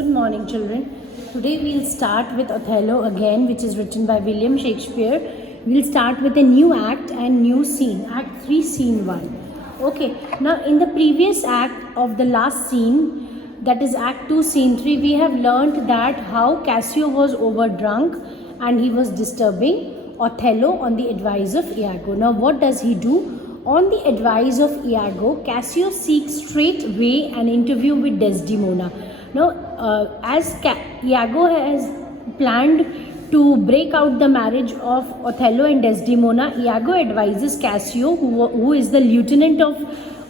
Good morning, children. Today we'll start with Othello again, which is written by William Shakespeare. We'll start with a new act and new scene. Act 3, Scene 1. Okay, now in the previous act of the last scene, that is Act 2, Scene 3, we have learnt that how Cassio was overdrunk and he was disturbing Othello on the advice of Iago. Now what does he do? On the advice of Iago, Cassio seeks straightway an interview with Desdemona. Now, as Iago has planned to break out the marriage of Othello and Desdemona, Iago advises Cassio, who is the lieutenant of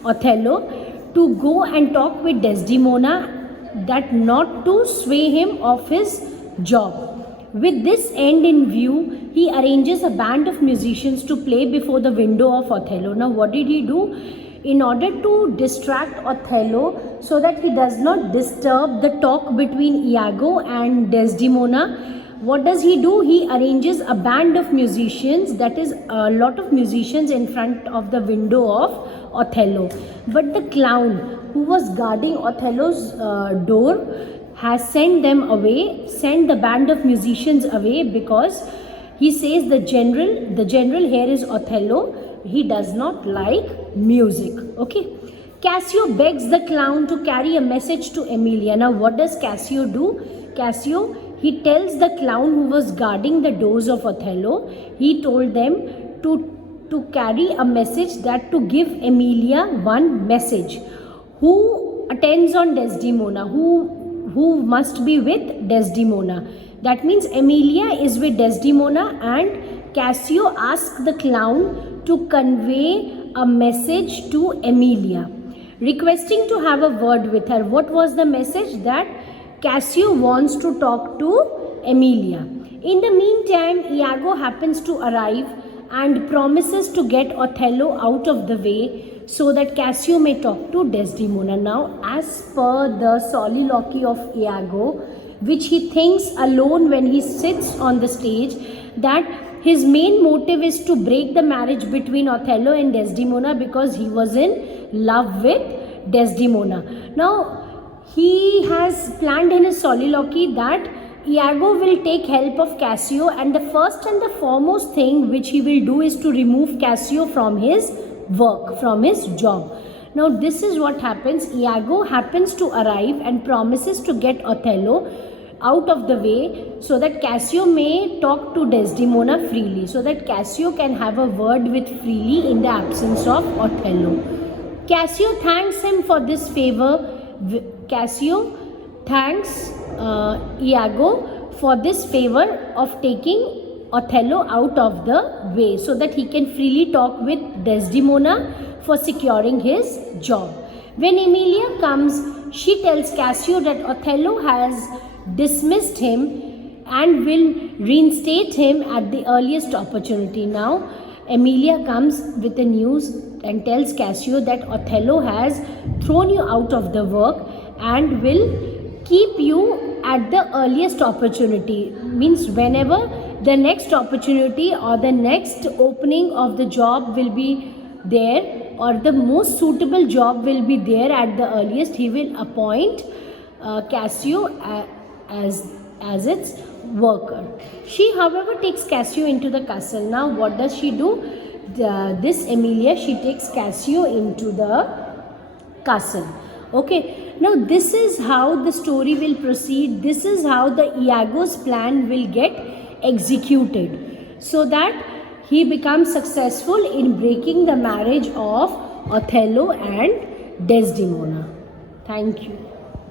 Othello, to go and talk with Desdemona, that not to sway him off his job. With this end in view, he arranges a band of musicians to play before the window of Othello. Now, what did he do? In order to distract Othello so that he does not disturb the talk between Iago and Desdemona, what does he do? He arranges a band of musicians, that is a lot of musicians in front of the window of Othello. But the clown who was guarding Othello's door has sent the band of musicians away, because he says the general here is Othello. He does not like music. Okay. Cassio begs the clown to carry a message to Emilia. Now what does Cassio do? He tells the clown who was guarding the doors of Othello, he told them to carry a message, that to give Emilia one message. Who attends on Desdemona? Who must be with Desdemona? That means Emilia is with Desdemona, and Cassio asks the clown to convey a message to Emilia, requesting to have a word with her. What was the message? That Cassio wants to talk to Emilia. In the meantime, Iago happens to arrive and promises to get Othello out of the way so that Cassio may talk to Desdemona. Now, as per the soliloquy of Iago, which he thinks alone when he sits on the stage, that his main motive is to break the marriage between Othello and Desdemona because he was in love with Desdemona. Now, he has planned in his soliloquy that Iago will take help of Cassio, and the first and the foremost thing which he will do is to remove Cassio from his work, from his job. Now this is what happens. Iago happens to arrive and promises to get Othello out of the way so that Cassio may talk to Desdemona freely, so that Cassio can have a word with freely in the absence of Othello. Cassio thanks him for this favor. Cassio thanks Iago for this favor of taking Othello out of the way so that he can freely talk with Desdemona for securing his job. When Emilia comes, she tells Cassio that Othello has dismissed him and will reinstate him at the earliest opportunity. Now, Emilia comes with the news and tells Cassio that Othello has thrown you out of the work and will keep you at the earliest opportunity. Means whenever the next opportunity or the next opening of the job will be there, or the most suitable job will be there at the earliest, he will appoint Cassio as its worker. She, however, takes Cassio into the castle. Now what does she do? This Emilia, she takes Cassio into the castle. Okay, now this is how the story will proceed. This is how the Iago's plan will get executed, so that he becomes successful in breaking the marriage of Othello and Desdemona. Thank you.